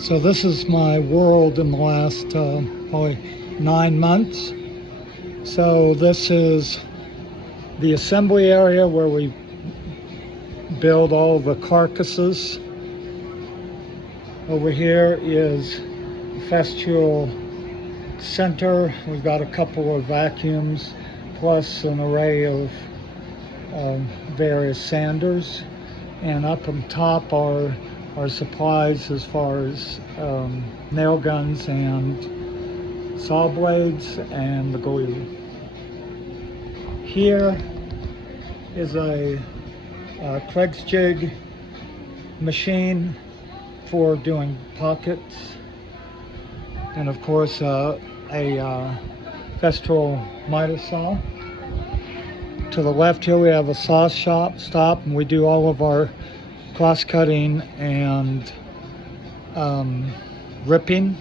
So this is my world in the last probably 9 months. So this is the assembly area where we build all the carcasses. Over here is the Festool center. We've got a couple of vacuums plus an array of various sanders, and up on top are our supplies as far as nail guns and saw blades and the glue. Here is a Craig's jig machine for doing pockets, and of course a Festool miter saw. To the left here we have a saw stop, and we do all of our cross-cutting and ripping.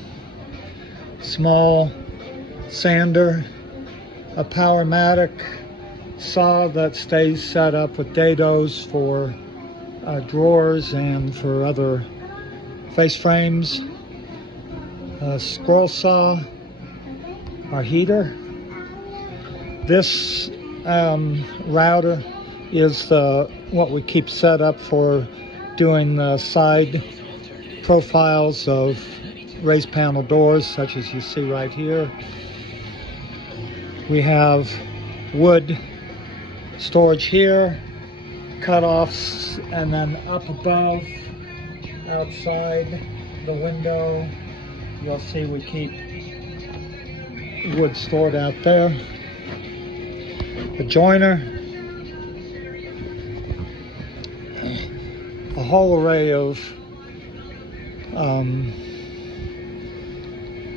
Small sander, a Powermatic saw that stays set up with dados for drawers and for other face frames. A scroll saw, our heater. This router is what we keep set up for doing the side profiles of raised panel doors, such as you see right here. We have wood storage here, cut-offs, and then up above, outside the window, you'll see we keep wood stored out there. A joiner, a whole array of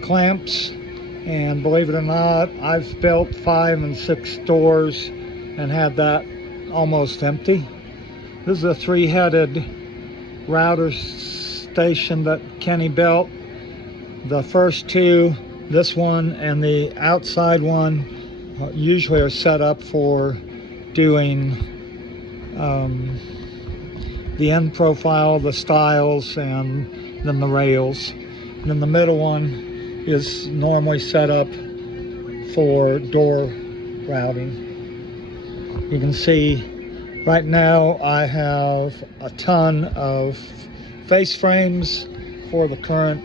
clamps, and believe it or not, I've built 5 and 6 doors and had that almost empty. This is a 3-headed router station that Kenny built. The first 2, this one and the outside one, usually are set up for doing the end profile, the stiles, and then the rails. And then the middle one is normally set up for door routing. You can see right now I have a ton of face frames for the current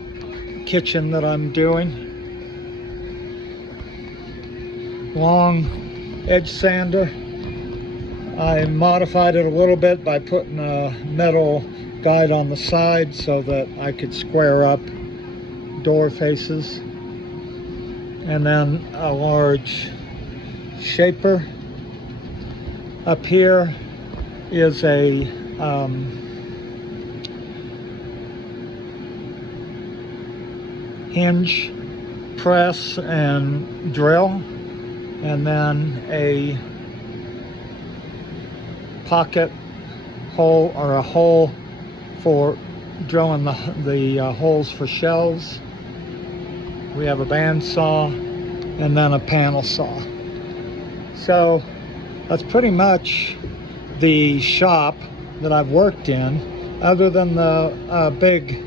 kitchen that I'm doing. Long edge sander. I modified it a little bit by putting a metal guide on the side so that I could square up door faces. And then a large shaper. Up here is a hinge, press, and drill, and then a pocket hole, or a hole for drilling the holes for shelves. We have a bandsaw and then a panel saw. So that's pretty much the shop that I've worked in, other than the big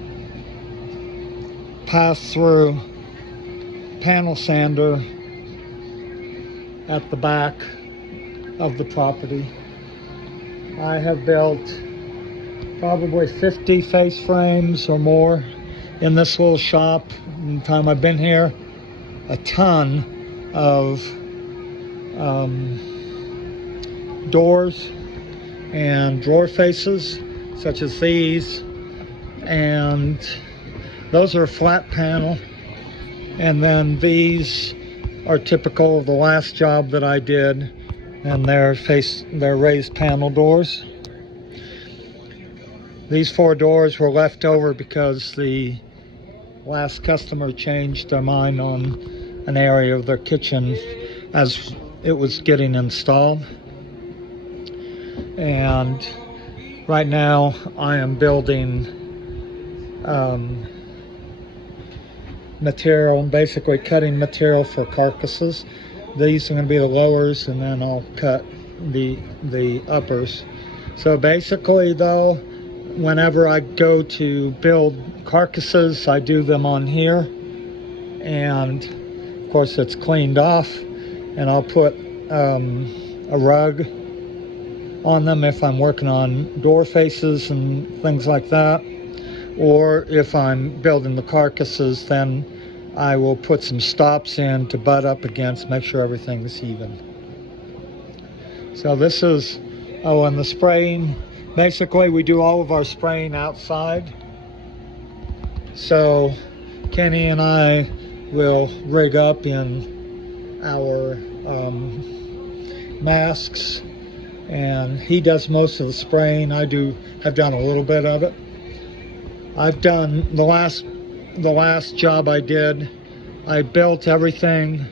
pass-through panel sander at the back of the property. I have built probably 50 face frames or more in this little shop in the time I've been here. A ton of doors and drawer faces, such as these, and those are flat panel, and then these are typical of the last job that I did, and they're raised panel doors. These 4 doors were left over because the last customer changed their mind on an area of their kitchen as it was getting installed. And right now I am building material, basically cutting material for carcasses. These are going to be the lowers, and then I'll cut the uppers. So basically though, whenever I go to build carcasses, I do them on here, and of course it's cleaned off, and I'll put a rug on them if I'm working on door faces and things like that. Or if I'm building the carcasses, then I will put some stops in to butt up against, make sure everything's even. So this is, and the spraying, basically we do all of our spraying outside. So Kenny and I will rig up in our masks, and he does most of the spraying. I have done a little bit of it. I've done the last job I did, I built everything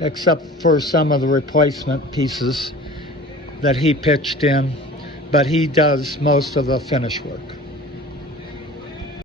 except for some of the replacement pieces that he pitched in, but he does most of the finish work.